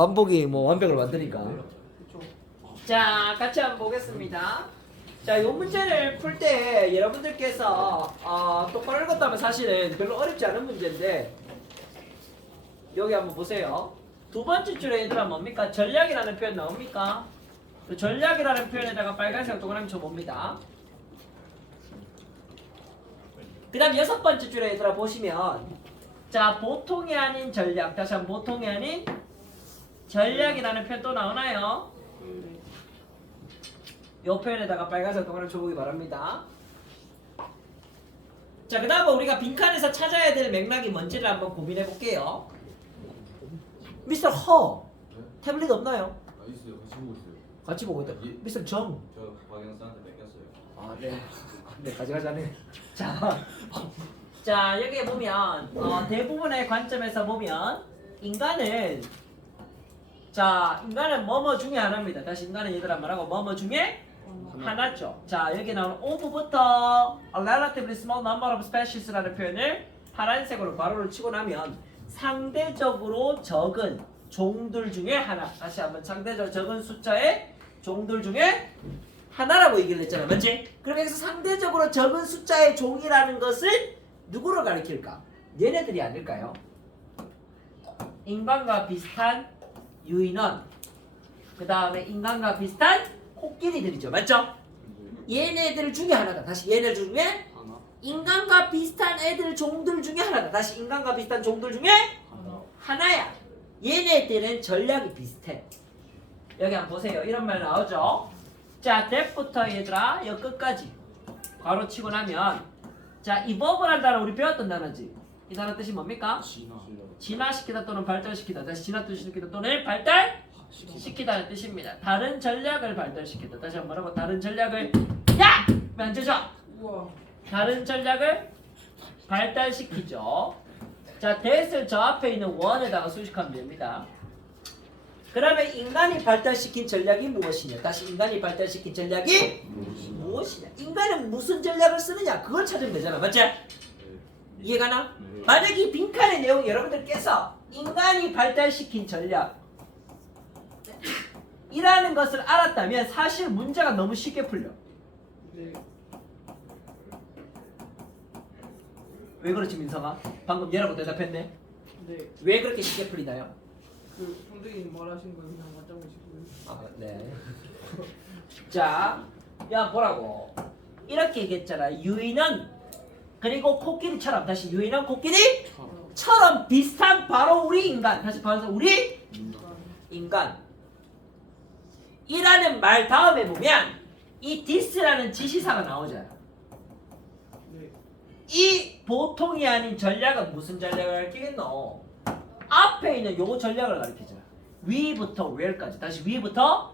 반복이 뭐 완벽을 만드니까. 자, 같이 한번 보겠습니다. 자, 이 문제를 풀 때 여러분들께서 똑바로 읽었다면 사실은 별로 어렵지 않은 문제인데 여기 한번 보세요. 두 번째 줄에 얘들아 뭡니까? 전략이라는 표현 나옵니까? 그 전략이라는 표현에다가 빨간색 동그라미 쳐봅니다. 그 다음 여섯 번째 줄에 얘들아 보시면 자, 보통이 아닌 전략. 다시 한번 보통이 아닌 전략이라는 표현 또 나오나요? 이 표현에다가 빨간색 동그라미 쳐보기 바랍니다. 자, 그 다음은 우리가 빈칸에서 찾아야 될 맥락이 뭔지를 한번 고민해 볼게요. 미스터 허 태블릿 없나요? 있어요. 같이 보고 있어요. 같이 보고 있다. 예. 미스터 정. 저 박영수한테 뺏겼어요. 아, 네. 네, 가져가자네. 자, 여기에 보면 대부분의 관점에서 보면 인간은 뭐뭐 중에 하나입니다. 다시 인간은 얘들아 말하고 뭐뭐 중에 하나죠. 자, 여기 나오는 of부터 a relatively small number of species라는 표현을 파란색으로 괄호를 치고 나면 상대적으로 적은 종들 중에 하나. 다시 한번 상대적으로 적은 숫자의 종들 중에 하나라고 얘기를 했잖아. 맞지? 그럼 여기서 상대적으로 적은 숫자의 종이라는 것을 누구를 가리킬까? 얘네들이 아닐까요? 인간과 비슷한 유인원, 그 다음에 인간과 비슷한 코끼리들이죠. 맞죠? 얘네들 중에 하나다. 다시 얘네들 중에 인간과 비슷한 애들 종들 중에 하나다. 다시 인간과 비슷한 종들 중에 하나야. 얘네들은 전략이 비슷해. 여기 한번 보세요. 이런 말 나오죠. 자, that부터 얘들아 여기 끝까지 괄호 치고 나면 자, evolve라는 단어 우리 배웠던 단어지. 이 단어 뜻이 뭡니까? 진화시키다 또는 발달시키다. 다시 진화시키다 또는 발달시키다는 뜻입니다. 다른 전략을 발달시키다. 다시 한번 말하고 다른 전략을 야! 왜 안 져줘? 다른 전략을 발달시키죠. 자, that을 저 앞에 있는 one에다가 수식하면 됩니다. 그러면 인간이 발달시킨 전략이 무엇이냐? 다시 인간이 발달시킨 전략이 무엇이냐? 인간은 무슨 전략을 쓰느냐? 그걸 찾으면 되잖아. 맞지? 이해가나? 만약 이 빈칸의 내용 여러분들께서 인간이 발달시킨 전략 이라는 것을 알았다면 사실 문제가 너무 쉽게 풀려. 왜 그렇지 민성아? 방금 얘라고 대답했네. 네, 왜 그렇게 쉽게 풀리나요? 그 선생님 말하신 거 그냥 맞장구시고요. 아, 네. 자, 야 보라고. 이렇게 얘기했잖아. 유인원 그리고 코끼리처럼 다시 유인원 코끼리처럼 비슷한 바로 우리 인간. 다시 봐서 우리 인간. 이라는 말 다음에 보면 이 this라는 지시사가 나오잖아. 네, 이 보통이 아닌 전략은 무슨 전략을 가리키겠노? 앞에 있는 요 전략을 가리키잖아. 위부터 where까지. 다시 위부터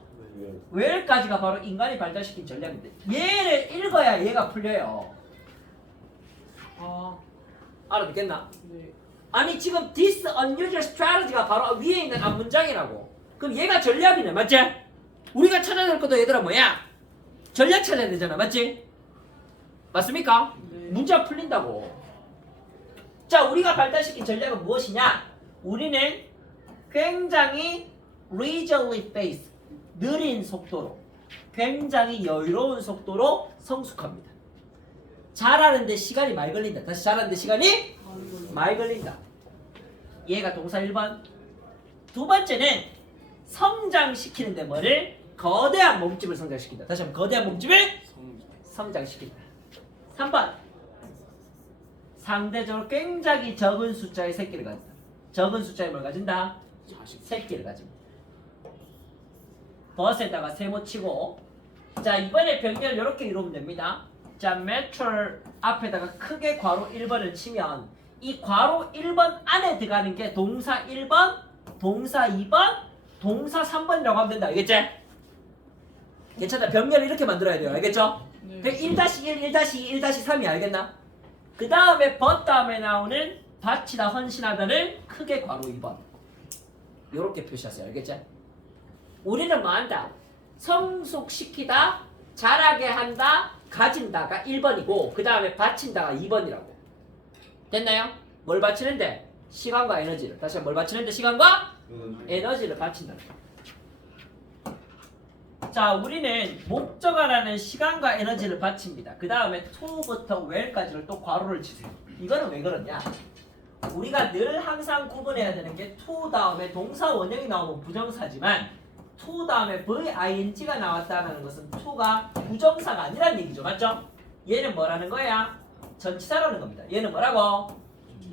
where까지가 바로 인간이 발달시킨 전략인데 얘를 읽어야 얘가 풀려요. 알아듣겠나? 네, 아니 지금 this unusual strategy가 바로 위에 있는 앞문장이라고. 그럼 얘가 전략이네. 맞지? 우리가 찾아야 될 것도 얘들아 뭐야? 전략 찾아야 되잖아. 맞지? 맞습니까? 네. 문제가 풀린다고. 자, 우리가 발달시킨 전략은 무엇이냐? 우리는 굉장히 leisurely pace, 느린 속도로, 굉장히 여유로운 속도로 성숙합니다. 잘하는데 시간이 많이 걸린다. 다시 잘하는데 시간이 많이 걸린다. 얘가 동사 1번. 두 번째는 성장시키는데 뭐를? 거대한 몸집을 성장시킨다. 다시 한번 거대한 몸집을 성장시킨다. 3번. 상대적으로 굉장히 적은 숫자의 새끼를 가진다. 적은 숫자의 뭘 가진다? 새끼를 가집니다. 버스에다가 세모 치고 자, 이번에 병렬 이렇게 이루면 됩니다. 자, 메트롤 앞에다가 크게 괄호 1번을 치면 이 괄호 1번 안에 들어가는 게 동사 1번, 동사 2번, 동사 3번이라고 하면 된다. 알겠지? 괜찮다. 병렬을 이렇게 만들어야 돼요. 알겠죠? 네. 1-1, 1-2, 1-3이 알겠나? 그 다음에 번 다음에 나오는 바치다, 헌신하다를 크게 괄호 2번 이렇게 표시하세요. 알겠지? 우리는 뭐 한다? 성숙시키다, 자라게 한다, 가진다가 1번이고 그 다음에 바친다가 2번이라고. 됐나요? 뭘 바치는데? 시간과 에너지를. 다시 한번 뭘 바치는데? 시간과 에너지를 바친다. 자, 우리는 목적어라는 시간과 에너지를 바칩니다. 그 다음에 to부터 where까지를 또 괄호를 치세요. 이거는 왜 그러냐? 우리가 늘 항상 구분해야 되는 게 to 다음에 동사 원형이 나오면 부정사지만 to 다음에 VING가 나왔다는 것은 to가 부정사가 아니라는 얘기죠. 맞죠? 얘는 뭐라는 거야? 전치사라는 겁니다. 얘는 뭐라고?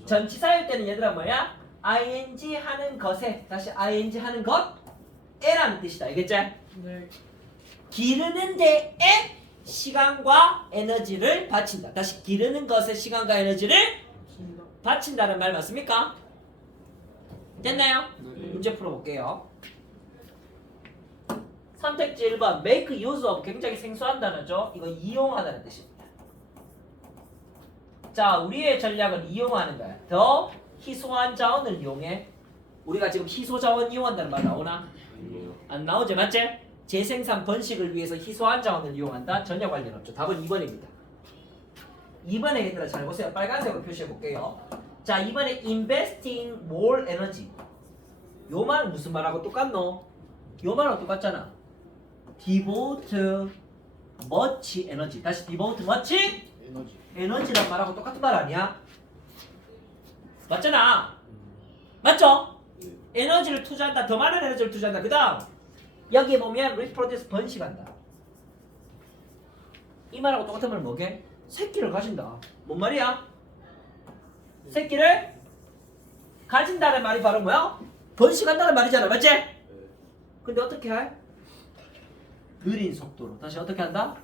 전치사일 때는 얘들아 뭐야? ing 하는 것에 다시 ing 하는 것에라는 뜻이다. 알겠지? 네. 기르는 데에 시간과 에너지를 바친다. 다시 기르는 것에 시간과 에너지를 맞습니다. 바친다는 말 맞습니까? 됐나요? 네. 문제 풀어볼게요. 선택지 1번 make use of 굉장히 생소한 단어죠. 이거 이용하다는 뜻입니다. 자, 우리의 전략은 이용하는 거야. 더 희소한 자원을 이용해. 우리가 지금 희소 자원 이용한다는 말 나오나? 안 나오지, 맞지? 재생산 번식을 위해서 희소한 자원을 이용한다. 전혀 관련 없죠. 답은 2번입니다. 2번에 얘들아 잘 보세요. 빨간색으로 표시해 볼게요. 자, 이번에 investing more energy. 요 말은 무슨 말하고 똑같노? 요 말하고 똑같잖아. devote much energy. 다시 devote much 에너지. 에너지란 말하고 똑같은 말 아니야? 맞잖아. 맞죠? 에너지를 투자한다. 더 많은 에너지를 투자한다. 그 다음 여기 보면 reproduce 번식한다. 이 말하고 똑같은 말은 뭐게? 새끼를 가진다. 뭔 말이야? 새끼를 가진다는 말이 바로 뭐야? 번식한다는 말이잖아. 맞지? 근데 어떻게 해? 느린 속도로. 다시 어떻게 한다?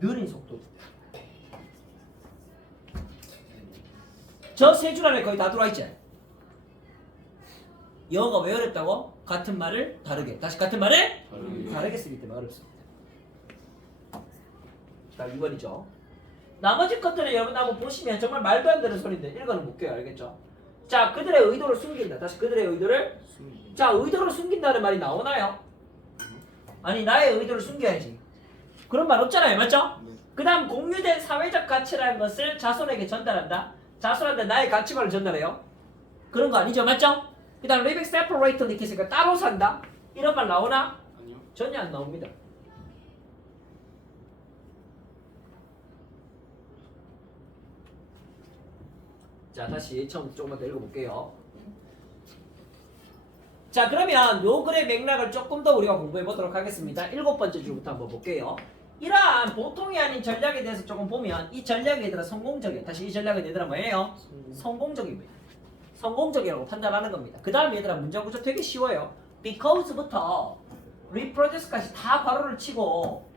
느린 속도로. 저 세 줄 안에 거의 다 들어와 있지? 영어가 왜 어렵다고? 같은 말을 다르게. 다시 같은 말을 다르게 쓰기 때문에 어렵습니다. 자, 2번이죠. 나머지 것들은 여러분 한번 보시면 정말 말도 안 되는 소리인데 읽어는 못 껴요. 알겠죠? 자, 그들의 의도를 숨긴다. 다시 그들의 의도를. 자, 의도를 숨긴다는 말이 나오나요? 아니, 나의 의도를 숨겨야지. 그런 말 없잖아요. 맞죠? 그 다음 공유된 사회적 가치라는 것을 자손에게 전달한다. 자손한테 나의 가치관을 전달해요. 그런 거 아니죠. 맞죠? 그 다음 living separately 이렇게 있으니까 따로 산다. 이런 말 나오나? 아니요. 전혀 안 나옵니다. 자, 다시 처음 조금만 더 읽어볼게요. 자, 그러면 요 글의 맥락을 조금 더 우리가 공부해 보도록 하겠습니다. 7번째 줄부터 한번 볼게요. 이러한 보통이 아닌 전략에 대해서 조금 보면 이 전략이 얘들아 성공적이에요. 다시 이 전략은 얘들아 뭐예요? 성공적입니다. 성공적이라고 판단하는 겁니다. 그 다음에 얘들아 문제 구조 되게 쉬워요. because부터 reproduce까지 다 괄호를 치고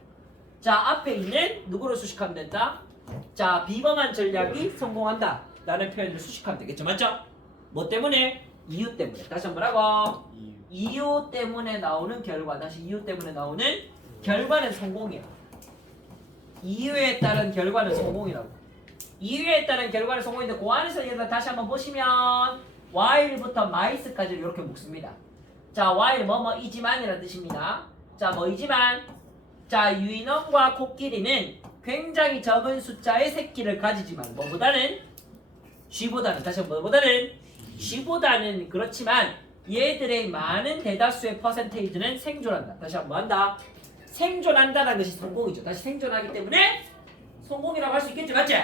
자, 앞에 있는 누구를 수식하면 된다? 자, 비범한 전략이 성공한다 라는 표현을 수식하면 되겠죠. 맞죠? 뭐 때문에? 이유 때문에. 다시 한번 하고 이유 때문에 나오는 결과. 다시 이유 때문에 나오는 결과는 성공이야. 이유에 따른 결과는 성공이라고. 이유에 따른 결과는 성공인데 그 안에서 얘들 다시 한번 보시면 while부터 mice까지 이렇게 묶습니다. 자, while 뭐뭐이지만이라는 뜻입니다. 자, 뭐이지만 자, 유인원과 코끼리는 굉장히 적은 숫자의 새끼를 가지지만 뭐보다는 쥐보다는 다시 한번 뭐보다는 쥐보다는 그렇지만 얘들의 많은 대다수의 퍼센테이지는 생존한다. 다시 한번 한다. 생존한다는 것이 성공이죠. 다시 생존하기 때문에 성공이라고 할 수 있겠지. 맞지?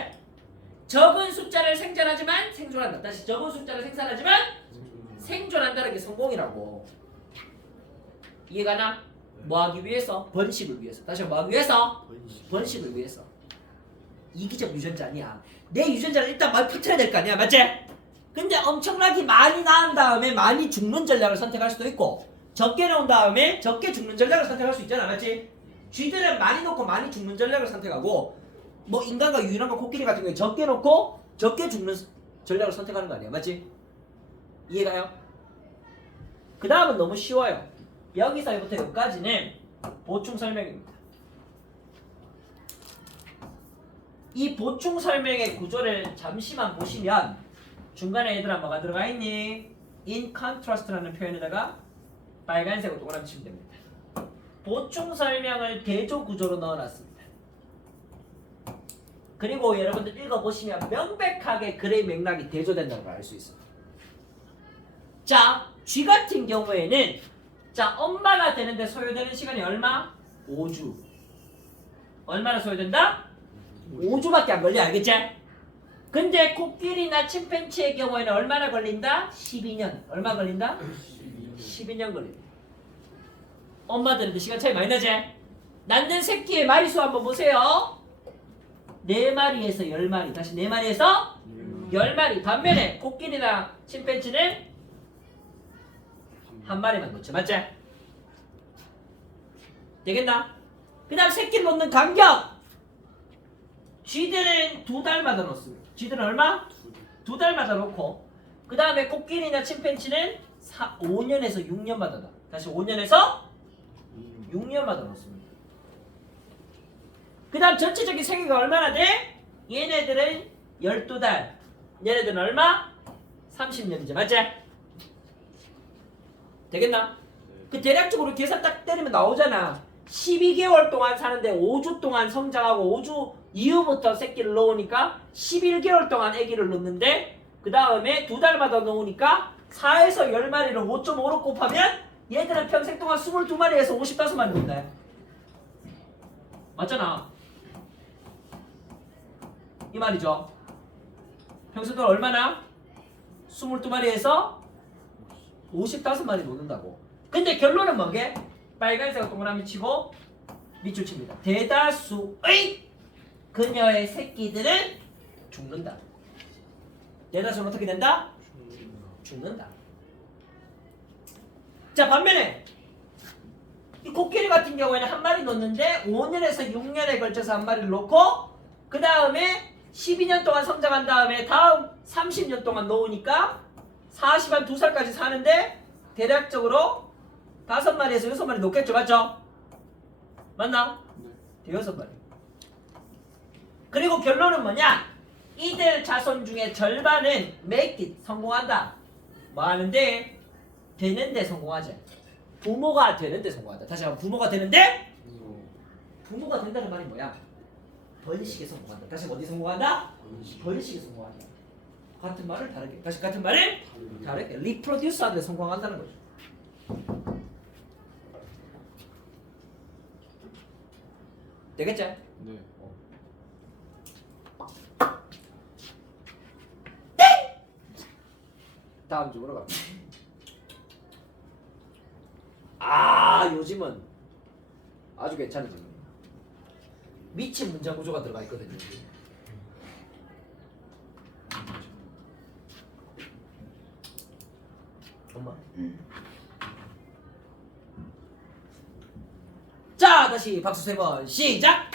적은 숫자를 생산하지만 생존한다. 다시 적은 숫자를 생산하지만 생존한다는 게 성공이라고. 이해가 나? 뭐 하기 위해서? 번식을 위해서. 다시 뭐 하기 위해서? 번식을 위해서. 이기적 유전자 아니야. 내 유전자를 일단 많이 퍼뜨려야 될 거 아니야. 맞지? 근데 엄청나게 많이 낳은 다음에 많이 죽는 전략을 선택할 수도 있고 적게 낳은 다음에 적게 죽는 전략을 선택할 수 있잖아. 맞지? 쥐들은 많이 놓고 많이 죽는 전략을 선택하고 뭐 인간과 유인원과 코끼리 같은 경우에 적게 놓고 적게 죽는 전략을 선택하는 거 아니야. 맞지? 이해가요? 그 다음은 너무 쉬워요. 여기서부터 여기까지는 보충 설명입니다. 이 보충 설명의 구조를 잠시만 보시면 중간에 얘들아 뭐가 들어가 있니? in contrast라는 표현에다가 빨간색으로 동그라미 치면 됩니다. 보충 설명을 대조 구조로 넣어놨습니다. 그리고 여러분들 읽어보시면 명백하게 글의 맥락이 대조된다는 걸 알 수 있습니다. 자, G 같은 경우에는 자 엄마가 되는데 소요되는 시간이 얼마? 5주. 얼마나 소요된다? 5주밖에 안 걸려. 알겠지? 근데 코끼리나 침팬지의 경우에는 얼마나 걸린다? 12년. 얼마 걸린다? 12년 걸린다. 엄마 되는데 시간 차이 많이 나지? 낳는 새끼의 마리수 한번 보세요. 4마리에서 10마리. 다시 4마리에서 10마리. 반면에 코끼리나 침팬지는 한 마리만 놓죠. 맞지? 되겠나? 그 다음 새끼를 놓는 간격. 쥐들은 2달마다 놓습니다. 쥐들은 얼마? 2달마다 놓고 그 다음에 코끼리나 침팬지는 5년에서 6년마다 놔. 다시 5년에서 6년마다 놓습니다. 그 다음 전체적인 생애가 얼마나 돼? 얘네들은 12달. 얘네들은 얼마? 30년이죠. 맞지? 되겠나? 그 대략적으로 계산 딱 때리면 나오잖아. 12개월 동안 사는데 5주 동안 성장하고 5주 이후부터 새끼를 놓으니까 11개월 동안 아기를 놓는데 그 다음에 2달마다 놓으니까 4에서 10마리를 5.5로 곱하면 얘들은 평생 동안 22마리에서 55마리 놓는다. 맞잖아. 이 말이죠. 평생 동안 얼마나? 22마리에서 55마리 놓는다고. 근데 결론은 뭐게? 빨간색 동그라미 치고 밑줄 칩니다. 대다수의 그녀의 새끼들은 죽는다. 대다수는 어떻게 된다? 죽는다. 자 반면에 이 코끼리 같은 경우에는 한 마리 놓는데 5년에서 6년에 걸쳐서 한 마리를 놓고 그 다음에 12년 동안 성장한 다음에 다음 30년 동안 놓으니까 40한 2살까지 사는데 대략적으로 5마리에서 6마리 놓겠죠. 맞죠? 맞나? 대여섯 마리. 그리고 결론은 뭐냐? 이들 자손 중에 절반은 make it 성공한다. 뭐 하는데? 되는데 성공하지. 부모가 되는데 성공한다. 다시 한번 부모가 되는데? 부모가 된다는 말이 뭐야? 번식에 성공한다. 다시 어디 성공한다? 번식에 성공한다. 같은 말을 다르게. 다시 같은 말을 다르게. 리프로듀스 하는데 성공한다는 거죠. 되겠지? 네. 다음 주로 갑니다. 아 요즘은 아주 괜찮아집니다. 미친 문장 구조가 들어가 있거든요. 엄마. 자 다시 박수 3번 시작.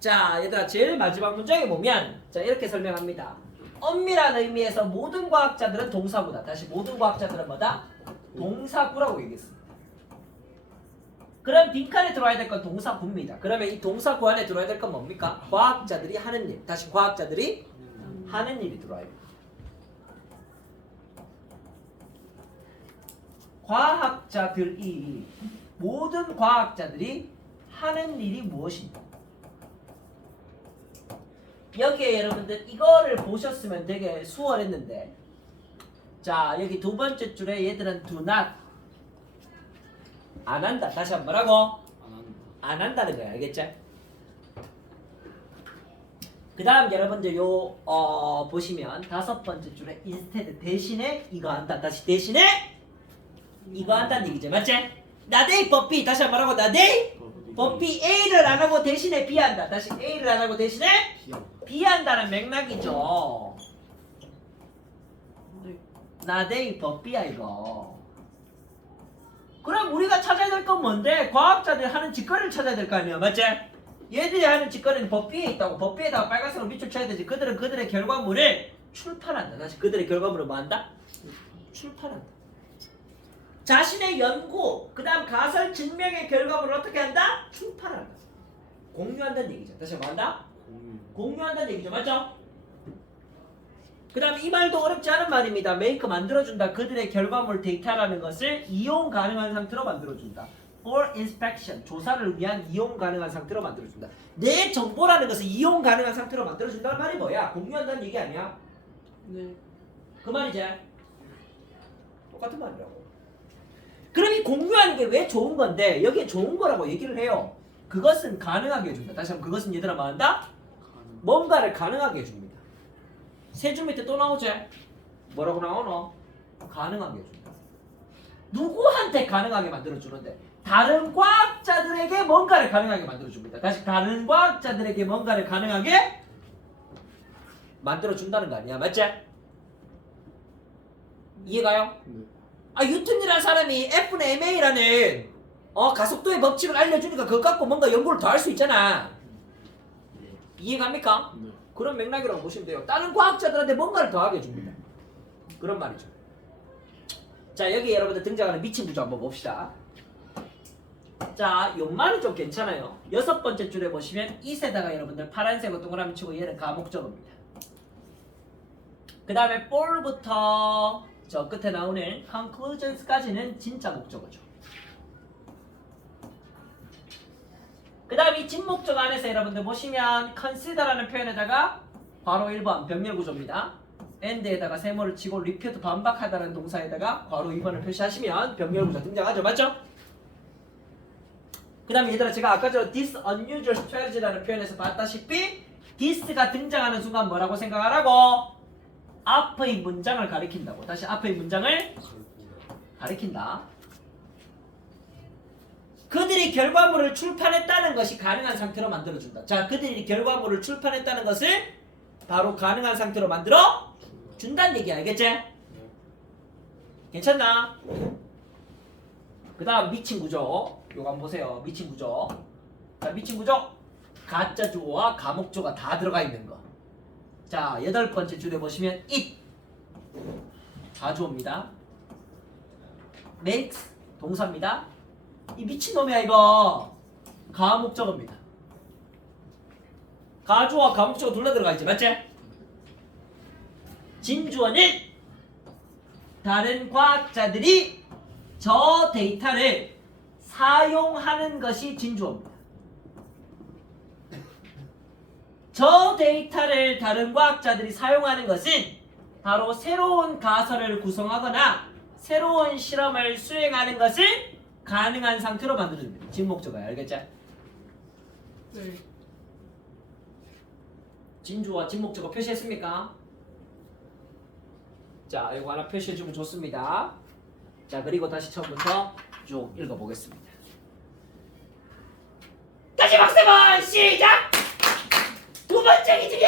자 얘들아 제일 마지막 문장에 보면 자 이렇게 설명합니다. 엄밀한 의미에서 모든 과학자들은 동사구다. 다시 모든 과학자들은 뭐다? 동사구라고 얘기했습니다. 그럼 빈칸에 들어와야 될 건 동사구입니다. 그러면 이 동사구 안에 들어와야 될 건 뭡니까? 과학자들이 하는 일. 다시 과학자들이 하는 일이 들어와야 돼요. 과학자들이 모든 과학자들이 하는 일이 무엇인가? 여기에 여러분들 이거를 보셨으면 되게 수월했는데 자 여기 두 번째 줄에 얘들은 do not 안 한다. 다시 한번 뭐라고? 안 한다는 거야. 알겠지? 그 다음 여러분들 보시면 다섯 번째 줄에 instead 대신에 이거 한다. 다시 대신에 이거 한다는 얘기죠. 맞지? 나데이 법비 다시 한번 뭐라고? 나데이 법비 A를 안 하고 대신에 B 한다. 다시 A를 안 하고 대신에 B 한다는 맥락이죠. 나데이 법비야 이거. 그럼 우리가 찾아야 될 건 뭔데? 과학자들이 하는 짓거리를 찾아야 될 거 아니야. 맞지? 얘들이 하는 짓거리는 법비에 있다고. 법비에다가 빨간색으로 밑줄 쳐야 되지. 그들은 그들의 결과물을 출판한다. 다시 그들의 결과물을 뭐 한다? 출판한다. 자신의 연구, 그 다음 가설 증명의 결과물을 어떻게 한다? 출판한다. 공유한다는 얘기죠. 다시 뭐 한다? 공유한다는 얘기죠. 맞죠? 그 다음 이 말도 어렵지 않은 말입니다. 메이크 만들어준다. 그들의 결과물 데이터라는 것을 이용 가능한 상태로 만들어준다. For inspection, 조사를 위한 이용 가능한 상태로 만들어준다. 내 정보라는 것을 이용 가능한 상태로 만들어준다는 말이 뭐야? 공유한다는 얘기 아니야? 네. 그 말이지? 똑같은 말이라고. 그럼 이 공유하는 게 왜 좋은 건데 여기에 좋은 거라고 얘기를 해요. 그것은 가능하게 해준다. 다시 한번 그것은 얘들아 뭐 한다? 뭔가를 가능하게 해줍니다. 세 줄 밑에 또 나오지? 뭐라고 나오노? 가능하게 해준다. 누구한테 가능하게 만들어주는데? 다른 과학자들에게 뭔가를 가능하게 만들어줍니다. 다시 다른 과학자들에게 뭔가를 가능하게 만들어준다는 거 아니야? 맞지? 이해가요? 네. 아 뉴턴이라는 사람이 F는 ma라는 가속도의 법칙을 알려주니까 그거 갖고 뭔가 연구를 더 할 수 있잖아. 이해갑니까? 네. 그런 맥락이라고 보시면 돼요. 다른 과학자들한테 뭔가를 더하게 해줍니다. 그런 말이죠. 자 여기 여러분들 등장하는 미친 구조 한번 봅시다. 자 요말은 좀 괜찮아요. 6번째 줄에 보시면 이세다가 여러분들 파란색으로 동그라미 치고 얘는 가목적어입니다. 그 다음에 for부터 저 끝에 나오는 conclusions까지는 진짜 목적어죠. 그 다음 이 진목적 안에서 여러분들 보시면 consider라는 표현에다가 괄호 1번 병렬 구조입니다. and에다가 세모를 치고 repeat 반박하다는 동사에다가 괄호 2번을 표시하시면 병렬 구조 등장하죠. 맞죠? 그 다음에 얘들아 제가 아까 저 this unusual strategy라는 표현에서 봤다시피 this가 등장하는 순간 뭐라고 생각하라고? 앞의 문장을 가리킨다고. 다시 앞의 문장을 가리킨다. 그들이 결과물을 출판했다는 것이 가능한 상태로 만들어준다. 자, 그들이 결과물을 출판했다는 것을 바로 가능한 상태로 만들어 준다는 얘기 알겠지? 괜찮나? 그 다음 미친 구조. 요거 한번 보세요. 미친 구조. 자, 미친 구조. 가짜 주어와 가목조가 다 들어가 있는 거. 자, 8번째 줄에 보시면 it 가주어입니다. makes 동사입니다. 이 미친놈이야 이거. 가목적어입니다. 가주어와 가목적어 둘 다 들어가 있지 맞지? 진주어는 다른 과학자들이 저 데이터를 사용하는 것이 진주어입니다. 저 데이터를 다른 과학자들이 사용하는 것은 바로 새로운 가설을 구성하거나 새로운 실험을 수행하는 것을 가능한 상태로 만들어줍니다. 진목적어야 알겠지? 네. 진주와 진목적어 표시했습니까? 자, 이거 하나 표시해주면 좋습니다. 자, 그리고 다시 처음부터 쭉 읽어보겠습니다. 다시 박세번 시작! 두 번째 기준이!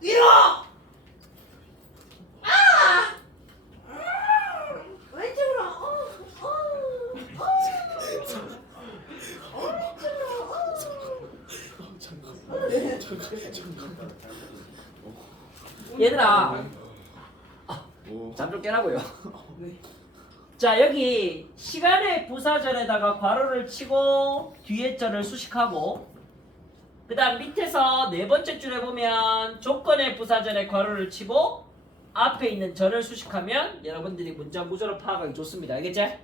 위로! 왼쪽으로! 얘들아 잠 좀 깨라고요. 네. 자 여기 시간의 부사절에다가 괄호를 치고 뒤에 절을 수식하고 그 다음 밑에서 네 번째 줄에 보면 조건의 부사절에 괄호를 치고 앞에 있는 절을 수식하면 여러분들이 문장 구조를 파악하기 좋습니다. 알겠지?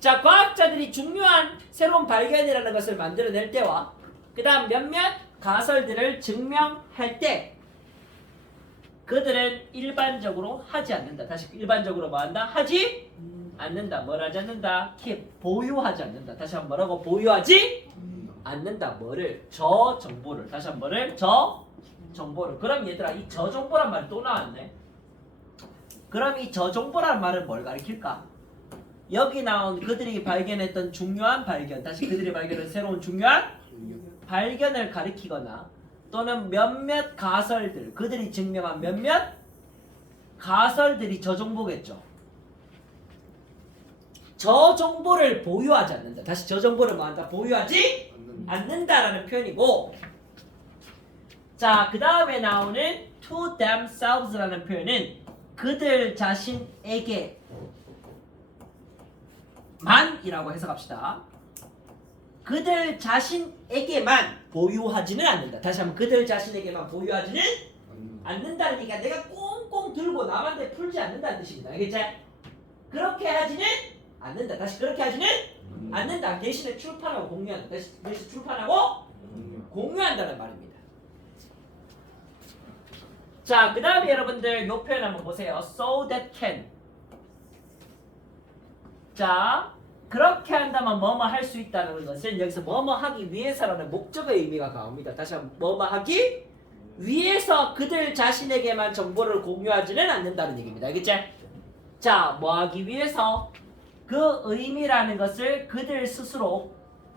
자 과학자들이 중요한 새로운 발견이라는 것을 만들어낼 때와 그 다음 몇몇 가설들을 증명할 때 그들은 일반적으로 하지 않는다. 다시 일반적으로 뭐 한다? 하지 않는다. 뭘 하지 않는다? 보유하지 않는다. 다시 한번 뭐라고? 보유하지 않는다. 뭐를? 저 정보를. 다시 한번 뭐를? 저 정보를. 그럼 얘들아 이 저 정보란 말이 또 나왔네. 그럼 이 저 정보란 말은 뭘 가리킬까? 여기 나온 그들이 발견했던 중요한 발견. 다시 그들이 발견한 새로운 중요한 발견을 가리키거나 또는 몇몇 가설들, 그들이 증명한 몇몇 가설들이 저 정보겠죠. 저 정보를 보유하지 않는다. 다시 저 정보를 뭐 한다? 보유하지 않는다라는 표현이고 자, 그 다음에 나오는 to themselves라는 표현은 그들 자신에게 만이라고 해석합시다. 그들 자신에게만 보유하지는 않는다. 다시 한번 그들 자신에게만 보유하지는 않는다는 얘기가 내가 꽁꽁 들고 남한테 풀지 않는다는 뜻입니다. 알겠지? 그렇게 하지는 않는다. 다시 그렇게 하지는 않는다. 대신에 출판하고 공유한다. 대신 출판하고 공유한다는 말입니다. 자, 그 다음에 여러분들 요 표현 한번 보세요. So that can. 자, 그렇게 한다면 뭐뭐 할 수 있다는 것은 여기서 뭐뭐 하기 위해서라는 목적의 의미가 강합니다. 다시 한번 뭐뭐 하기 위해서 그들 자신에게만 정보를 공유하지는 않는다는 얘기입니다. 알겠지? 자, 뭐 하기 위해서 그 의미라는 것을 그들 스스로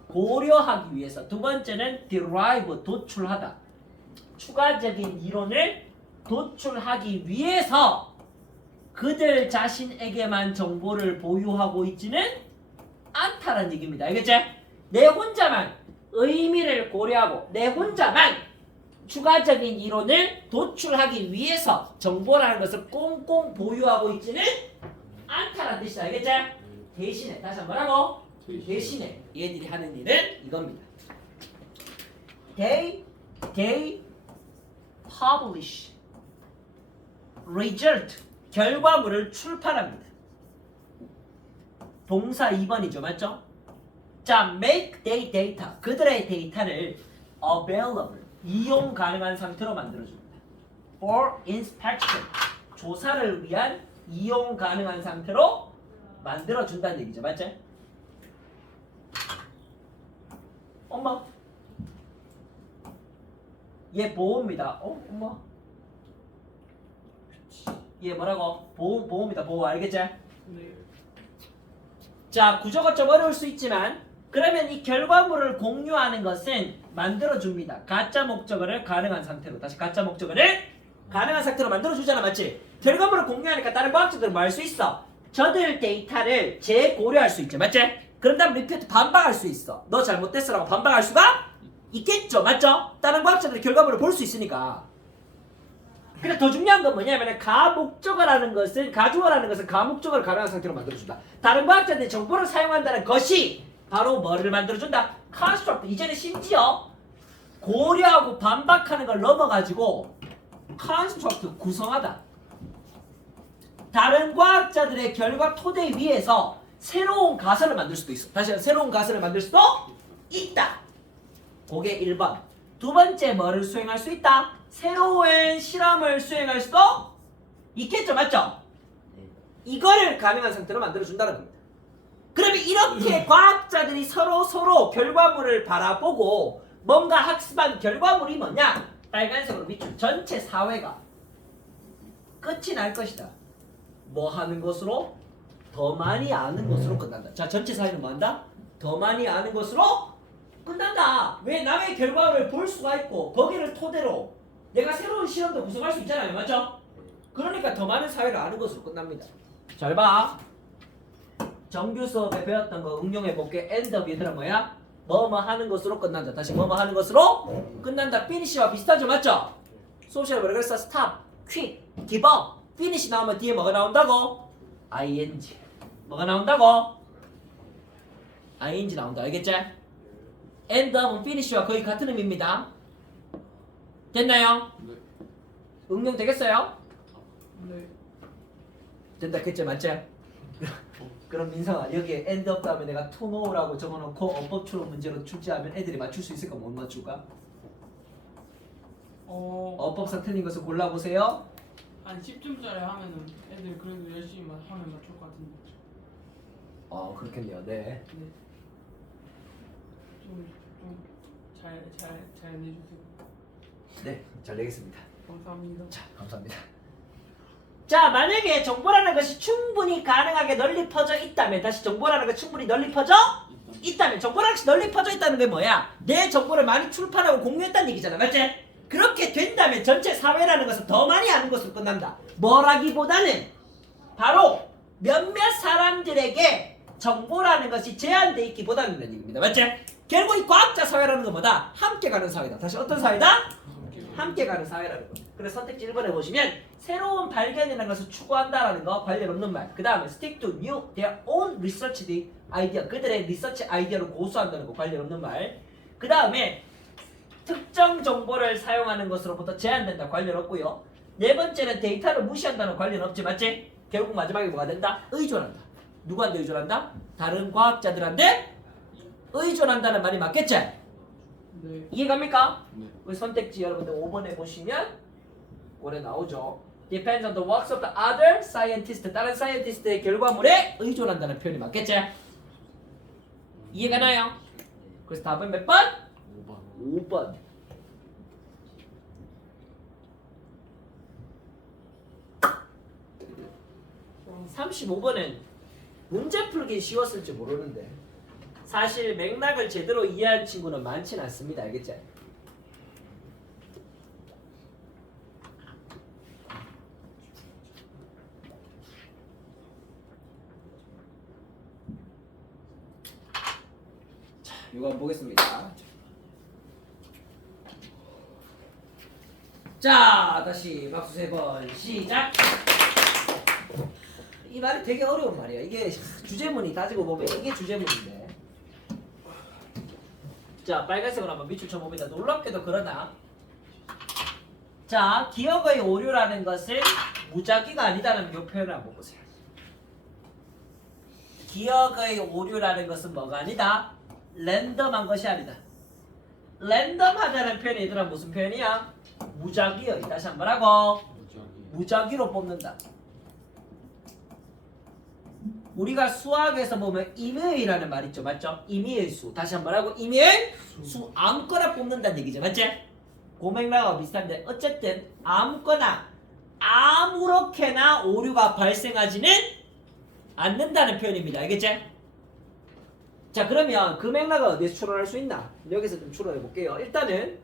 고려하기 위해서. 두 번째는 derive, 도출하다. 추가적인 이론을 도출하기 위해서 그들 자신에게만 정보를 보유하고 있지는 않다는 얘기입니다. 알겠지? 내 혼자만 의미를 고려하고 내 혼자만 추가적인 이론을 도출하기 위해서 정보라는 것을 꽁꽁 보유하고 있지는 않다는 뜻이다. 알겠지? 대신에 다시 한번 뭐라고? 대신에 얘들이 하는 일은 이겁니다. They publish result 결과물을 출판합니다. 동사 2번이죠. 맞죠? 자, make their data 그들의 데이터를 available 이용 가능한 상태로 만들어줍니다. for inspection 조사를 위한 이용 가능한 상태로 만들어준다는 얘기죠. 맞죠? 엄마 얘 보호입니다. 엄마 얘 뭐라고? 보호입니다. 보호 알겠지? 네. 자, 구조가 좀 어려울 수 있지만 그러면 이 결과물을 공유하는 것은 만들어줍니다. 가짜 목적어를 가능한 상태로. 다시 가짜 목적어를 가능한 상태로 만들어주잖아. 맞지? 결과물을 공유하니까 다른 과학자들은 뭐 할 수 있어? 저들 데이터를 재고려할 수 있죠. 맞지? 그런 다음 리피트 반박할 수 있어. 너 잘못됐어라고 반박할 수가 있겠죠. 맞죠? 다른 과학자들이 결과물을 볼 수 있으니까. 근데 더 중요한 건 뭐냐면 가목적어라는 것은 가주어라는 것은 가목적어를 가능한 상태로 만들어준다. 다른 과학자들이 정보를 사용한다는 것이 바로 뭐를 만들어준다? construct. 이제는 심지어 고려하고 반박하는 걸 넘어가지고 construct 구성하다. 다른 과학자들의 결과 토대 위에서 새로운 가설을 만들 수도 있어. 다시 한번 새로운 가설을 만들 수도 있다. 그게 1번. 두 번째 뭐를 수행할 수 있다? 새로운 실험을 수행할 수도 있겠죠. 맞죠? 이거를 가능한 상태로 만들어준다는 겁니다. 그러면 이렇게 과학자들이 서로 결과물을 바라보고 뭔가 학습한 결과물이 뭐냐? 빨간색으로 밑줄. 전체 사회가 끝이 날 것이다. 뭐 하는 것으로? 더 많이 아는 것으로 끝난다. 자, 전체 사회는 뭐 한다? 더 많이 아는 것으로 끝난다. 왜? 남의 결과를 볼 수가 있고 거기를 토대로 내가 새로운 실험도 구성할 수 있잖아요. 맞죠? 그러니까 더 많은 사회를 아는 것으로 끝납니다. 잘 봐. 정규 수업에 배웠던 거 응용해 볼게. end of 얘들아 뭐야? 뭐뭐 하는 것으로 끝난다. 다시 뭐뭐 하는 것으로 끝난다. finish와 비슷하죠. 맞죠? 소셜 뭐라 그랬어? stop, quit, give up. finish 나오면 뒤에 뭐가 나온다고? ing. 뭐가 나온다고? ing 나온다. 알겠지? end of은 finish와 거의 같은 의미입니다. 됐나요? 네. 응용 되겠어요? 네. 된다. 그치? 맞지? 그럼 민성아 여기에 end of 다음에 내가 tomorrow라고 적어놓고 어법추론 문제로 출제하면 애들이 맞출 수 있을까? 못 맞출까? 어법상 틀린 것을 골라보세요. 한 10점짜리 하면은 애들 그래도 열심히 하면 맞출 것 같은데. 그렇겠네요. 네. 네. 잘 내주세요. 네, 잘 내겠습니다. 감사합니다. 자, 감사합니다. 자, 만약에 정보라는 것이 충분히 가능하게 널리 퍼져 있다면, 다시 정보라는 것이 충분히 널리 퍼져 있다면, 정보라는 것이 널리 퍼져 있다는 게 뭐야? 내 정보를 많이 출판하고 공유했다는 얘기잖아. 맞지? 그렇게 된다면 전체 사회라는 것은 더 많이 아는 것으로 끝난다. 뭐라기보다는 바로 몇몇 사람들에게 정보라는 것이 제한되어 있기보다는 이런 얘기입니다. 맞지? 결국 이 과학자 사회라는 건 뭐다? 함께 가는 사회다. 다시 어떤 사회다? 함께 가는 사회라는 거. 그래서 선택지 1번에 보시면 새로운 발견이라는 것을 추구한다라는 거 관련 없는 말. 그 다음에 stick to new their own research idea. 그들의 리서치 아이디어를 고수한다는 거 관련 없는 말. 그 다음에 특정 정보를 사용하는 것으로부터 제한된다. 관련 없고요. 네 번째는 데이터를 무시한다는 관련 없지. 맞지? 결국 마지막에 뭐가 된다? 의존한다. 누구한테 의존한다? 다른 과학자들한테 의존한다는 말이 맞겠지? 네. 이해갑니까? 네. 우리 선택지 여러분들 5번에 보시면 오래 나오죠. Depends on the works of the other scientist. 다른 사이언티스트의 결과물에 의존한다는 표현이 맞겠지? 이해가 나요? 그래서 답은 몇 번? 5번. 5번. 음, 35번은 문제 풀기 쉬웠을지 모르는데 사실 맥락을 제대로 이해한 친구는 많진 않습니다. 알겠지? 자, 이거 한번 보겠습니다. 자, 다시 박수 3번 시작. 이 말이 되게 어려운 말이야. 이게 주제문이 따지고 보면 이게 주제문인데. 자, 빨간색으로 한번 밑줄 쳐봅니다. 놀랍게도 그러나. 자, 기억의 오류라는 것은 무작위가 아니다는 이 표현을 한번 보세요. 기억의 오류라는 것은 뭐가 아니다? 랜덤한 것이 아니다. 랜덤하다는 표현이 얘들아 무슨 표현이야? 무작위요. 다시 한번 하고 무작위로 뽑는다. 우리가 수학에서 보면 임의라는 말 있죠, 맞죠? 임의의 수. 다시 한번 하고 임의의 수 아무거나 뽑는다는 얘기죠, 맞지? 고맥락하고 비슷한데 어쨌든 아무거나 아무렇게나 오류가 발생하지는 않는다는 표현입니다, 알겠지? 자, 그러면 그 맥락을 어디에서 추론할 수 있나? 여기서 좀 추론해 볼게요. 일단은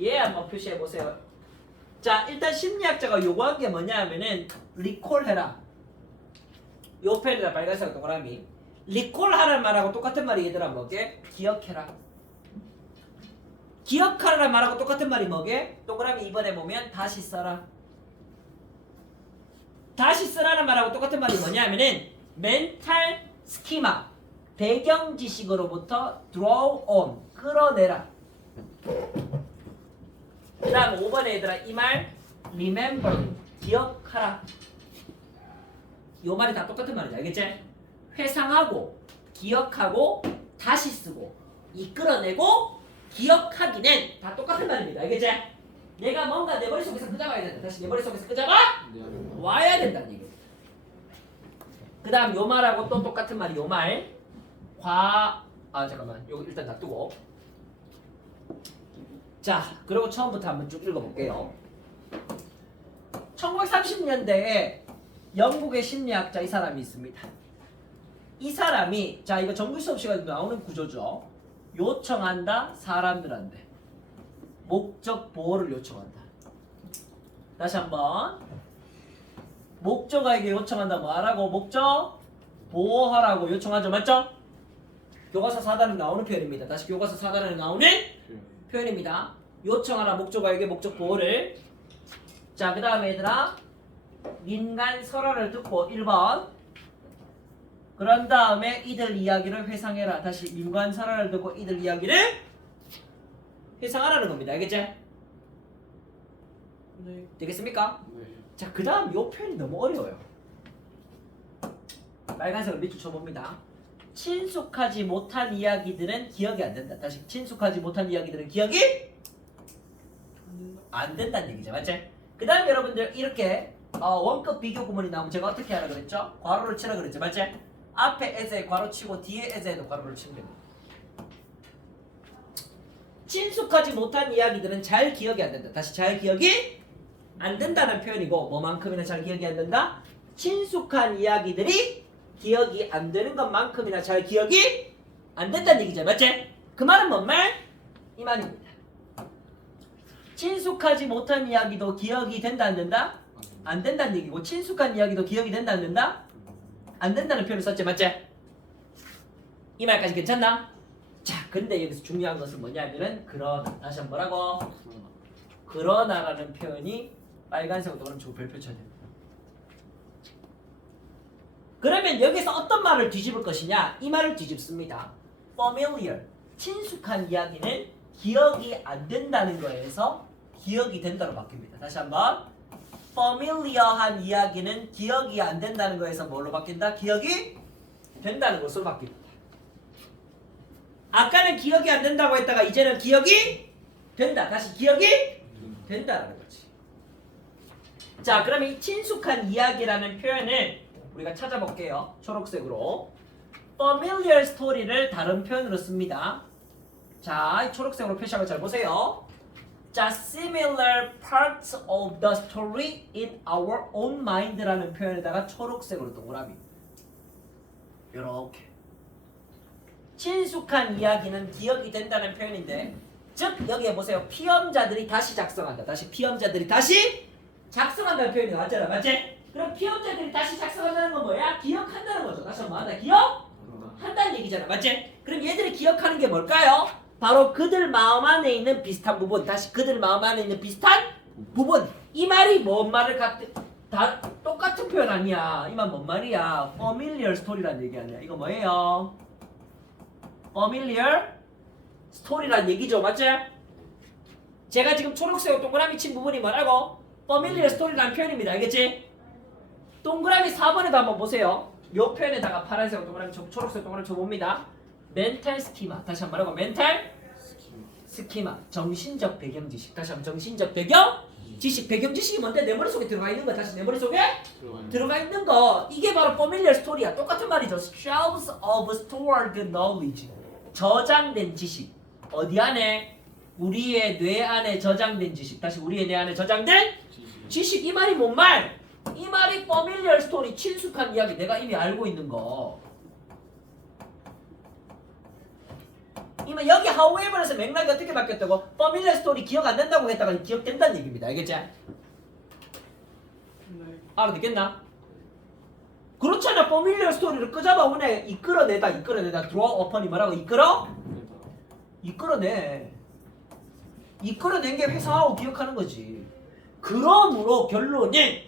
얘 한번 표시해 보세요. 자, 일단 심리학자가 요구한 게 뭐냐 하면은 리콜해라. 요 펜이다 빨간색 동그라미. 리콜하라는 말하고 똑같은 말이 얘들아 뭐게? 기억해라. 기억하라는 말하고 똑같은 말이 뭐게? 동그라미 2번에 보면 다시 써라. 다시 쓰라는 말하고 똑같은 말이 뭐냐면은 멘탈 스키마 배경 지식으로부터 draw on 끌어내라. 그 다음 5번에 얘들아 이 말 remember 기억하라. 요 말이 다 똑같은 말이지, 알겠지? 회상하고 기억하고 다시 쓰고 이끌어내고 기억하기는 다 똑같은 말입니다, 알겠지? 내가 뭔가 내 머릿속에서 끄잡아야 된다. 다시 내 머릿속에서 끄잡아 와야 된다는 얘기입니다. 그 다음 요 말하고 또 똑같은 말이 요 말 잠깐만 요거 일단 놔두고 자, 그리고 처음부터 한번 쭉 읽어볼게요. 1930년대에 영국의 심리학자 이 사람이 있습니다. 이 사람이 자 이거 정규 수업 시간에 나오는 구조죠. 요청한다 사람들한테 목적 보호를 요청한다. 다시 한번 목적어에게 요청한다 뭐하라고? 목적 보호하라고 요청하죠, 맞죠? 교과서 4단에 나오는 표현입니다. 다시 교과서 4단에 나오는 표현입니다. 요청하라 목적어에게 목적 보호를. 자, 그 다음에 얘들아 민간 설화를 듣고 1번 그런 다음에 이들 이야기를 회상해라. 다시 민간 설화를 듣고 이들 이야기를 회상하라는 겁니다. 알겠지? 네. 되겠습니까? 자, 그 다음 요 표현이 너무 어려워요. 빨간색으로 밑줄 쳐봅니다. 친숙하지 못한 이야기들은 기억이 안 된다. 다시 친숙하지 못한 이야기들은 기억이 안 된다는 얘기죠, 맞지? 그 다음에 여러분들 이렇게 원급 비교 구문이 나오면 제가 어떻게 하라 그랬죠? 괄호를 치라 그랬죠, 맞지? 앞에 에세에 괄호 치고 뒤에 에세에도 괄호를 치면 됩니다. 친숙하지 못한 이야기들은 잘 기억이 안 된다. 다시 잘 기억이 안 된다는 표현이고 뭐만큼이나 잘 기억이 안 된다? 친숙한 이야기들이 기억이 안 되는 것만큼이나 잘 기억이 안 된다는 얘기죠, 맞지? 그 말은 뭔 말? 이 말입니다. 친숙하지 못한 이야기도 기억이 된다 안 된다? 안 된다는 얘기고 친숙한 이야기도 기억이 된다 안 된다? 안 된다는 표현을 썼지, 맞지? 이 말까지 괜찮나? 자, 근데 여기서 중요한 것은 뭐냐면은 그러나 다시 한번 뭐라고? 그러나라는 표현이 빨간색으로 그럼 저거 별표 쳐야 됩니다. 그러면 여기서 어떤 말을 뒤집을 것이냐? 이 말을 뒤집습니다. familiar 친숙한 이야기는 기억이 안 된다는 거에서 기억이 된다로 바뀝니다. 다시 한번 familiar한 이야기는 기억이 안 된다는 거에서 뭘로 바뀐다? 기억이 된다는 것으로 바뀝니다. 아까는 기억이 안 된다고 했다가 이제는 기억이 된다. 다시 기억이 된다라는 거지. 자, 그러면 이 친숙한 이야기라는 표현을 우리가 찾아볼게요. 초록색으로. familiar story를 다른 표현으로 씁니다. 자, 이 초록색으로 표시한 거 잘 보세요. 자, similar parts of the story in our own mind라는 표현에다가 초록색으로 동그라미. 요렇게. 친숙한 이야기는 기억이 된다는 표현인데, 즉 여기에 보세요. 피험자들이 다시 작성한다. 다시 피험자들이 다시 작성한다는 표현이 나왔잖아, 맞지? 그럼 피험자들이 다시 작성한다는 건 뭐야? 기억한다는 거죠. 다시 한번 하나, 기억한다는 얘기잖아, 맞지? 그럼 얘들이 기억하는 게 뭘까요? 바로 그들 마음 안에 있는 비슷한 부분. 다시 그들 마음 안에 있는 비슷한 부분. 이 말이 뭔 말을 다 똑같은 표현 아니야. 이 말 뭔 말이야? familiar story라는 얘기 아니야. 이거 뭐예요? familiar story라는 얘기죠, 맞지? 제가 지금 초록색 동그라미 친 부분이 뭐라고? familiar story라는 표현입니다, 알겠지? 동그라미 4번에도 한번 보세요. 요 표현에다가 파란색 동그라미, 초록색 동그라미 쳐봅니다. 멘탈 스키마. 다시 한번 말하고 멘탈 스키마. 정신적 배경 지식. 다시 한번 정신적 배경 지식. 배경 지식이 뭔데? 내 머릿속에 들어가 있는 거. 다시 내 머릿속에 들어가 있는 거. 이게 바로 familiar story야. 똑같은 말이죠. shelves of stored knowledge. 저장된 지식. 어디 안에? 우리의 뇌 안에 저장된 지식. 다시 우리의 뇌 안에 저장된 지식. 이 말이 뭔 말? 이 말이 familiar story. 친숙한 이야기. 내가 이미 알고 있는 거. 이만 여기 however에서 맥락이 어떻게 바뀌었다고? familiar story 기억 안 된다고 했다가 기억된다는 얘기입니다. 알겠지? 네. 알아듣겠나? 그렇잖아. familiar story를 끄잡아 오네. 이끌어내다. draw upon이 뭐라고? 이끌어내. 이끌어낸 게 회상하고 기억하는 거지. 그러므로 결론은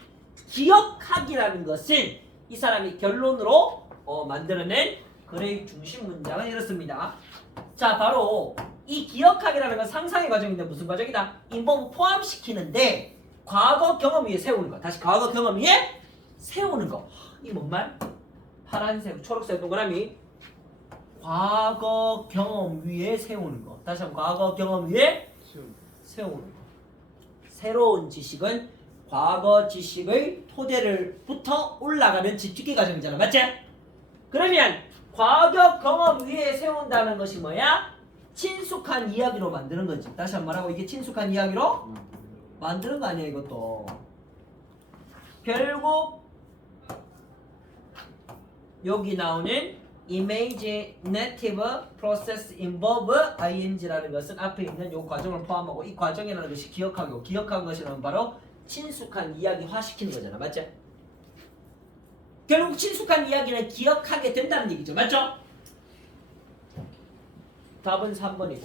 기억하기라는 것은 이 사람이 결론으로 만들어낸 글의 중심 문장은 이렇습니다. 자, 바로 이 기억하기라는 건 상상의 과정인데 무슨 과정이다? involve 포함시키는데 과거 경험 위에 세우는 거. 다시 과거 경험 위에 세우는 거. 이 뭔 말? 파란색, 초록색 동그라미. 과거 경험 위에 세우는 거. 다시 한번 과거 경험 위에 세우는 거. 새로운 지식은 과거 지식의 토대를부터 올라가는 집중기 과정이잖아, 맞지? 그러면 과거 경험 위에 세운다는 것이 뭐야? 친숙한 이야기로 만드는 거지. 다시 한번 말하고 이게 친숙한 이야기로 만드는 거 아니야, 이것도. 결국 여기 나오는 imaginative process involve ing라는 것은 앞에 있는 이 과정을 포함하고 이 과정이라는 것이 기억하고 기억한 것이라는 바로 친숙한 이야기화 시키는 거잖아, 맞지? 결국 친숙한 이야기는 기억하게 된다는 얘기죠, 맞죠? 답은 3번이고.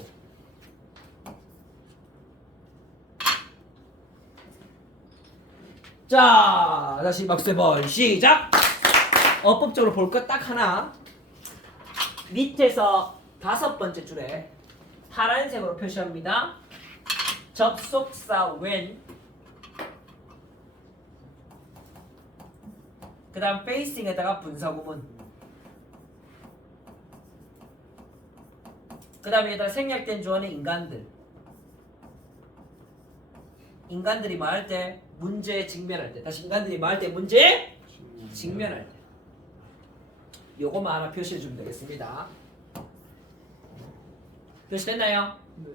자, 다시 박세벌 시작. 어법적으로 볼 것 딱 하나. 밑에서 5번째 줄에 파란색으로 표시합니다. 접속사 when. 그 다음 facing에다가 분사구문. 그 다음에 여기다 생략된 주어는 인간들. 인간들이 말할 때 문제에 직면할 때. 다시 인간들이 말할 때 문제에 직면할 때. 요거만 하나 표시해 주면 되겠습니다. 표시됐나요? 네.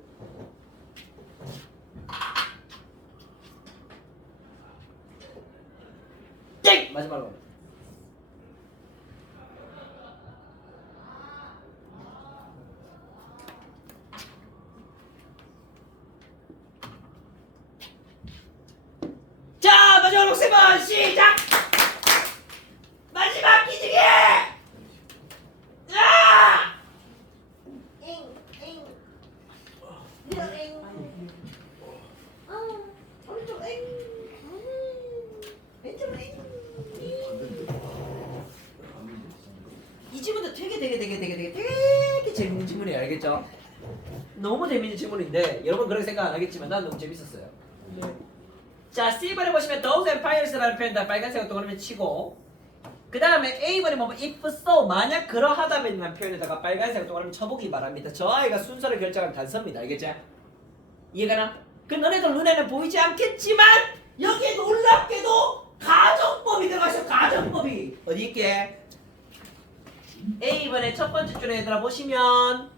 땡! 마지막으로. 자, 마지막 녹색번 시작! 마지막 기지개! 아! 오른쪽 왼쪽 이 질문도 되게 재밌는 질문이에요, 알겠죠? 너무 재밌는 질문인데 여러분 그렇게 생각 안 하겠지만 난 너무 재밌었어요. 자, C번에 보시면 those empires라는 표현 빨간색으로 동그라미 치고 그 다음에 A번에 보면 if so 만약 그러하다면이라는 표현에다가 빨간색으로 동그라미 쳐보기 바랍니다. 저 아이가 순서를 결정한 단서입니다, 알겠죠? 이해가나? 그 너네들 눈에는 보이지 않겠지만 여기에 놀랍게도 가정법이 들어가셔. 가정법이 어디 있게? A번의 첫 번째 줄에 얘들아 보시면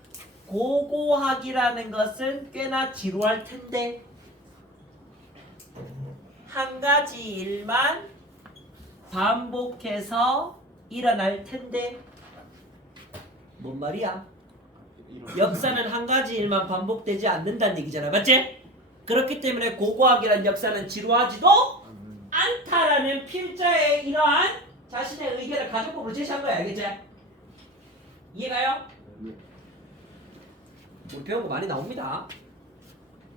고고학이라는 것은 꽤나 지루할 텐데 한 가지 일만 반복해서 일어날 텐데 뭔 말이야? 역사는 한 가지 일만 반복되지 않는다는 얘기잖아, 맞지? 그렇기 때문에 고고학이라는 역사는 지루하지도 않다라는 필자의 이러한 자신의 의견을 가정법으로 제시한 거야, 알겠지? 이해가요? 우리 배운 거 많이 나옵니다.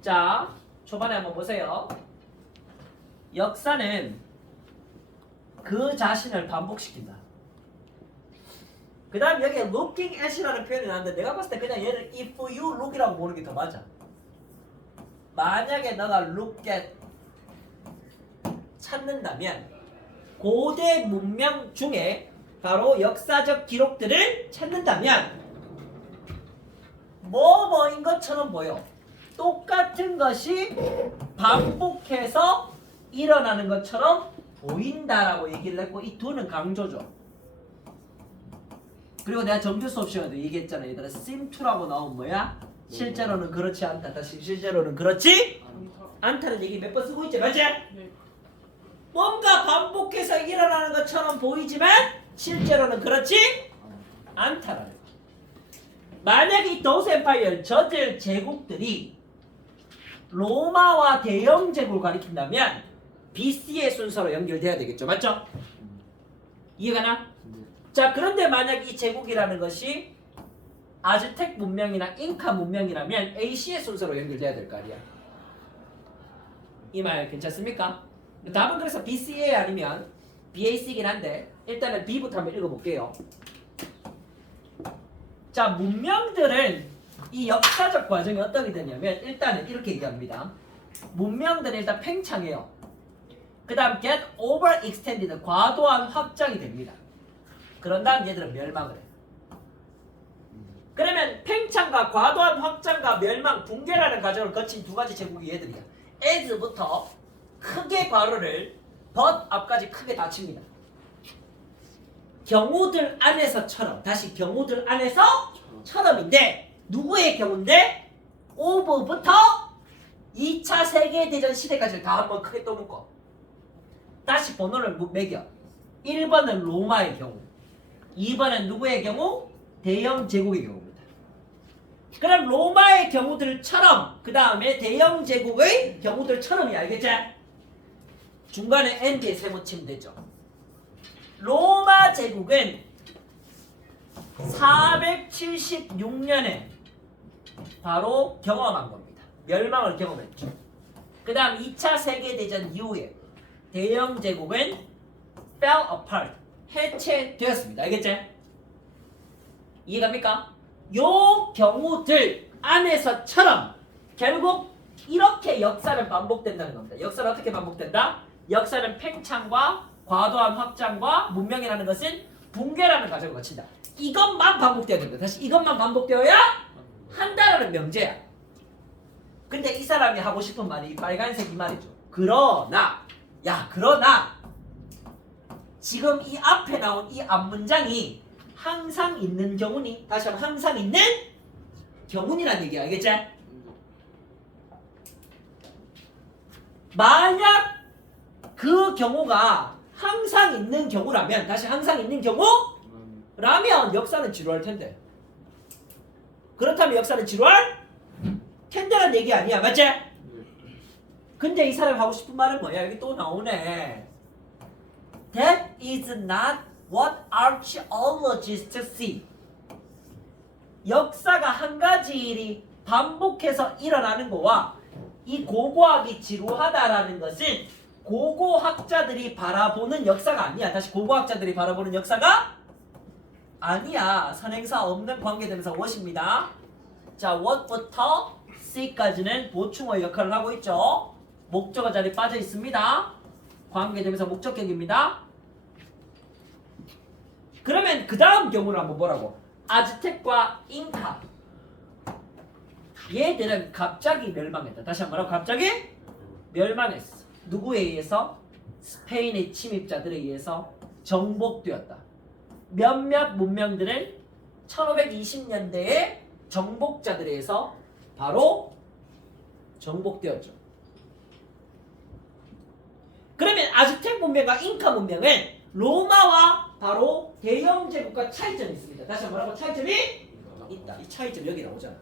자, 초반에 한번 보세요. 역사는 그 자신을 반복시킨다. 그 다음 여기에 looking at이라는 표현이 나왔는데 내가 봤을 때 그냥 얘를 if you look이라고 보는 게 더 맞아. 만약에 너가 look at 찾는다면 고대 문명 중에 바로 역사적 기록들을 찾는다면 뭐뭐인 것처럼 보여. 똑같은 것이 반복해서 일어나는 것처럼 보인다라고 얘기를 했고 이 두는 강조죠. 그리고 내가 정규 수업 시간에도 얘기했잖아. 얘들아 seem to라고 나오면 뭐야? 실제로는 그렇지 않다. 다시 실제로는 그렇지 않다는 얘기 몇 번 쓰고 있지, 맞지? 네. 뭔가 반복해서 일어나는 것처럼 보이지만 실제로는 그렇지 않다라는 거. 만약에 이 도스 엠파이어 저들 제국들이 로마와 대영 제국을 가리킨다면 BC의 순서로 연결돼야 되겠죠, 맞죠? 이해가 나? 자, 그런데 만약 이 제국이라는 것이 아즈텍 문명이나 잉카 문명이라면 AC의 순서로 연결돼야 될 거 아니야. 이 말 괜찮습니까? 답은 그래서 BCA 아니면 BAC이긴 한데 일단은 B부터 한번 읽어볼게요. 자, 문명들은 이 역사적 과정이 어떻게 되냐면 일단은 이렇게 얘기합니다. 문명들은 일단 팽창해요. 그 다음 get overextended, 과도한 확장이 됩니다. 그런 다음 얘들은 멸망을 해요. 그러면 팽창과 과도한 확장과 멸망, 붕괴라는 과정을 거친 두 가지 제국이 얘들이야. as부터 크게 괄호를 but 앞까지 크게 닫힙니다. 경우들 안에서처럼, 다시 경우들 안에서처럼인데 누구의 경우인데? over부터 2차 세계대전 시대까지 다 한번 크게 또 묶어. 다시 번호를 매겨. 1번은 로마의 경우, 2번은 누구의 경우? 대영 제국의 경우입니다. 그럼 로마의 경우들처럼 그 다음에 대영 제국의 경우들처럼이 알겠지? 중간에 n에 세모 치면 되죠. 로마 제국은 476년에 바로 경험한 겁니다. 멸망을 경험했죠. 그 다음 2차 세계대전 이후에 대영 제국은 fell apart, 해체되었습니다. 알겠지? 이해갑니까? 요 경우들 안에서처럼 결국 이렇게 역사는 반복된다는 겁니다. 역사는 어떻게 반복된다? 역사는 팽창과 과도한 확장과 문명이라는 것은 붕괴라는 과정을 거친다. 이것만 반복되어야 됩니다. 다시 이것만 반복되어야 한다라는 명제야. 근데 이 사람이 하고 싶은 말이 이 빨간색 이 말이죠. 그러나 지금 이 앞에 나온 이 앞문장이 항상 있는 경우니, 다시 한번 항상 있는 경우니란 얘기야. 알겠지? 만약 그 경우가 항상 있는 경우라면, 다시 항상 있는 경우라면 역사는 지루할 텐데. 그렇다면 역사는 지루할 텐데란 얘기 아니야. 맞지? 근데 이 사람이 하고 싶은 말은 뭐야? 여기 또 나오네. That is not what archaeologists see. 역사가 한 가지 일이 반복해서 일어나는 거와 이 고고학이 지루하다라는 것은 고고학자들이 바라보는 역사가 아니야. 다시 고고학자들이 바라보는 역사가 아니야. 선행사 없는 관계대명사 what입니다. 자, what부터 see까지는 보충어 역할을 하고 있죠. 목적어 자리 빠져 있습니다. 관계대명사 목적격입니다. 그러면 그 다음 경우를 한번 보라고. 아즈텍과 잉카, 얘들은 갑자기 멸망했다. 다시 한번 뭐라고? 갑자기 멸망했어. 누구에 의해서? 스페인의 침입자들에 의해서 정복되었다. 몇몇 문명들은 1520년대에 정복자들에 의해서 바로 정복되었죠. 그러면 아즈텍 문명과 잉카 문명은 로마와 바로 대영 제국과 차이점이 있습니다. 다시 한번 뭐라고? 차이점이 있다. 이 차이점 여기 나오잖아.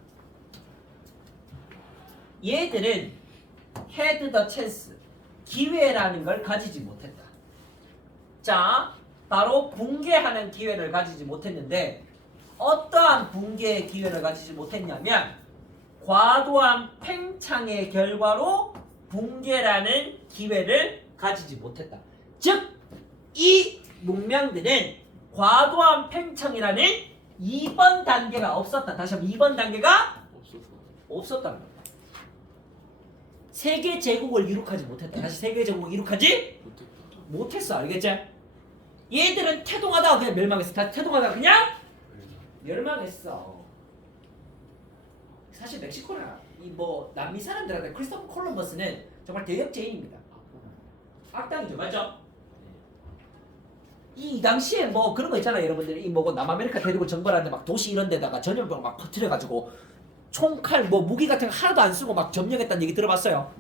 얘들은 had the chance, 기회라는 걸 가지지 못했다. 자, 바로 붕괴하는 기회를 가지지 못했는데 어떠한 붕괴의 기회를 가지지 못했냐면 과도한 팽창의 결과로 붕괴라는 기회를 가지지 못했다. 즉, 이 문명들은 과도한 팽창이라는 2번 단계가 없었다. 다시 한번 2번 단계가 없었다는 겁니다. 세계 제국을 이룩하지 못했다. 다시 세계 제국을 이룩하지 못했어. 알겠지? 얘들은 태동하다가 그냥 멸망했어. 다 태동하다가 그냥 멸망했어. 사실 멕시코나 이 뭐 남미 사람들한테 크리스토퍼 콜럼버스는 정말 대역죄인입니다. 악당이죠, 맞죠? 이 당시에 뭐 그런 거 있잖아요, 여러분들. 이 뭐 남아메리카 데리고 정벌하는데 막 도시 이런 데다가 전염병 막 퍼뜨려가지고 총칼 뭐 무기 같은 거 하나도 안 쓰고 막 점령했다는 얘기 들어봤어요?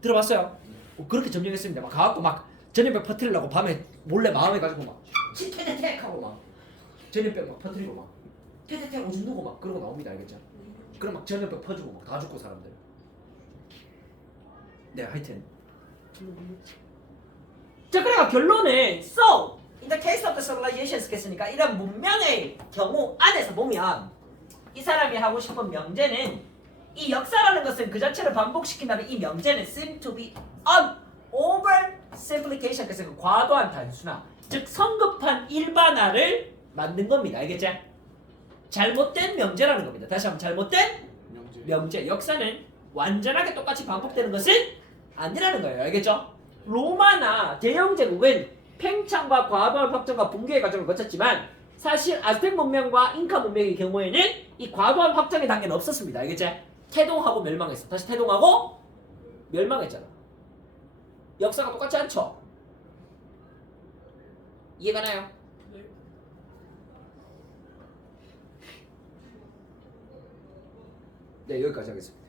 들어봤어요? 그렇게 점령했습니다. 막 가갖고 막 전염병 퍼뜨리려고 밤에 몰래 마음에 가지고 막 테테텍 하고 막 전염병 막 퍼뜨리고 막 테테텍 오줌 누고 막 그러고 나옵니다. 알겠죠? 그럼 막 전염병 퍼주고 막 다 죽고 사람들. 네, 하여튼. 자, 그래가 결론은 So, in the case of the civilizations 했으니까 이런 문명의 경우 안에서 보면 이 사람이 하고 싶은 명제는 이 역사라는 것은 그 자체를 반복시킨다면 이 명제는 seem to be an oversimplification, 그래서 과도한 단순화, 즉 성급한 일반화를 만든 겁니다. 알겠지? 잘못된 명제라는 겁니다. 다시 한번 잘못된 명제. 역사는 완전하게 똑같이 반복되는 것은 아니라는 거예요. 알겠죠? 로마나 대영 제국은 팽창과 과도한 확장과 붕괴의 과정을 거쳤지만 사실 아즈텍 문명과 잉카 문명의 경우에는 이 과도한 확장의 단계는 없었습니다. 알겠지? 태동하고 멸망했어. 다시 태동하고 멸망했잖아. 역사가 똑같지 않죠? 이해가나요? 네, 여기까지 하겠습니다.